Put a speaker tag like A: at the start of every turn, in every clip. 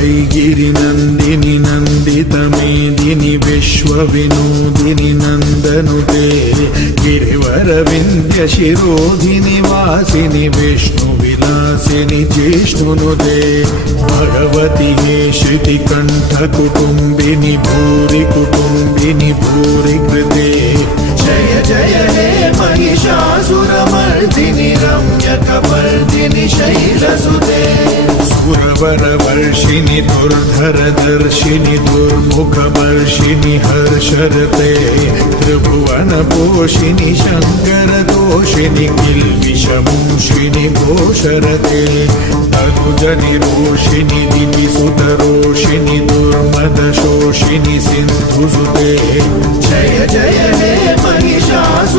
A: वैगिरिनन्दिनि नन्दितमेदिनि विश्वविनोदिनि नन्दनुते गिरिवरविन्द्यशिरोधिनि वासिनि विष्णुविलासिनि जिष्णुनुते भगवति हे श्रुतिकण्ठकुटुम्बिनि भूरि कुटुम्बिनि भूरि कृते जय जय हे महिषासुरमर्दिनि रम्यकपर्दिनि शैलसुते सुरवरवर्षिणि दुर्धरदर्शिनि दुर्मुखवर्षिणि हर्षरते त्रिभुवनपोषिणि शङ्करदोषिणि किल्बिषमूषिणि घोषरते तनुजनिरोषिणि दिविसुतरोषिणि दुर्मदशोषिणि सिन्धुसुते जय जय हे महिषासुरमर्दिनि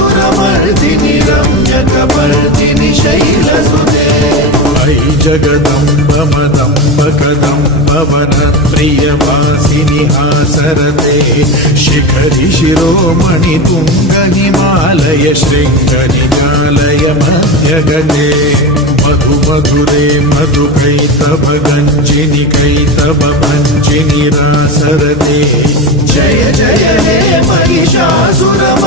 A: रम्यकपर्दिनि शैलसुते अयि जगदम्ब मदम्ब कदम्ब वनप्रियवासिनि हासरते शिखरि शिरोमणि तुङ्गनिमालय शृङ्गनिजालय मध्यगते मधु मधुरे मधु कैतव गञ्जिनि कैतव भञ्जिनि रासरते जय जय हे महिषासुरमर्दिनि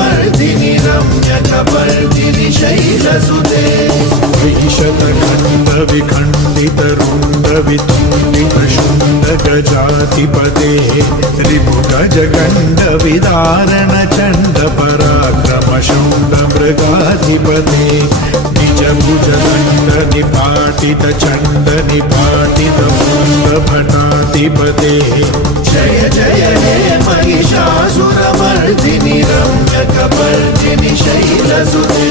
A: रम्यकपर्दिनि शैलसुते शतखण्ड विखण्डित रुण्ड वितुण्डित शुण्ड गजाधिपते रिपु गज गण्ड विदारण चण्ड पराक्रम शौण्ड मृगाधिपते निज भुज दण्ड निपाटित चण्ड निपाटित मुण्ड भटाधिपते जय जय हे महिषासुरमर्दिनि रम्यकपर्दिनि शैलसुते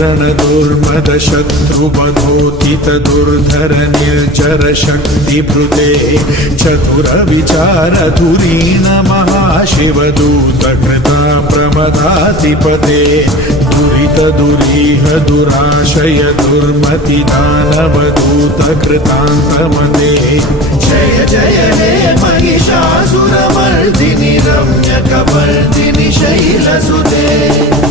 A: रण दुर्मद शत्रुवधोतित दुर्धर निर्जर शक्तिभृते चतुर विचार धुरीण महाशिवदूत कृता प्रमदाधिपते दुरित दुरीह दुराशय दुर्मति दानवदूत कृतान्तमते जय जय हे महिषासुरमर्दिनि रम्यकपर्दिनि शैलसुते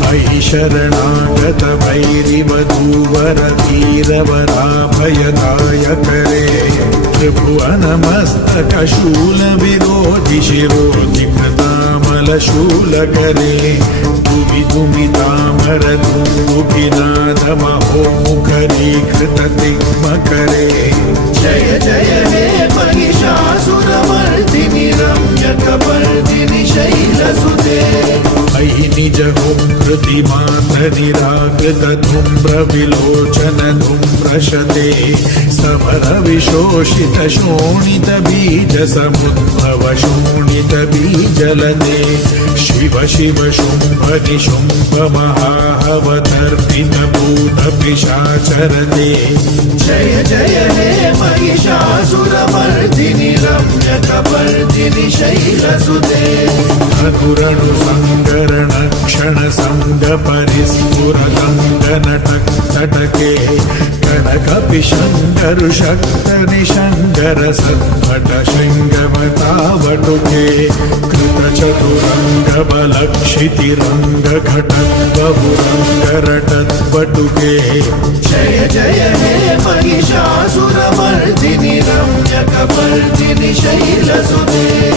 A: अयि शरणागत वैरिवधूवर वीरवराभयदायकरे त्रिभुवनमस्तकशूल विरोधि शिरोधि कृतामलशूलकरे भुवि दुमितामर दुन्दुभिनादमहो मुखरी कृततिग्मकरे जय जय हे महिषासुरमर्दिनि रम्यकपर्दिनि शैलसुते अयि निज हृदि मातरिरागत धूम्र विलोचन धूम्रशते समर विशोषित शोणित बीज समुद्भव शोणित बीजलते शिव शिव शुम्भ निशुम्भ महाहवतर्पित भूत पिशाचरते వర్ధిని శైలసుదే రఘురణు సంగరణ క్షణ సంగ పరిస్ఫుర గంగ నటక తటకే కనకపి శంకరు శక్త నిశంకర సద్భట శృంగమతావటుకే కృత చతురంగ బలక్షితిరంగ ఘట బహురంగ జయ జయ హే మహిషాసురమర్దిని రంగ కీలక పరిచిని శైలసుదే.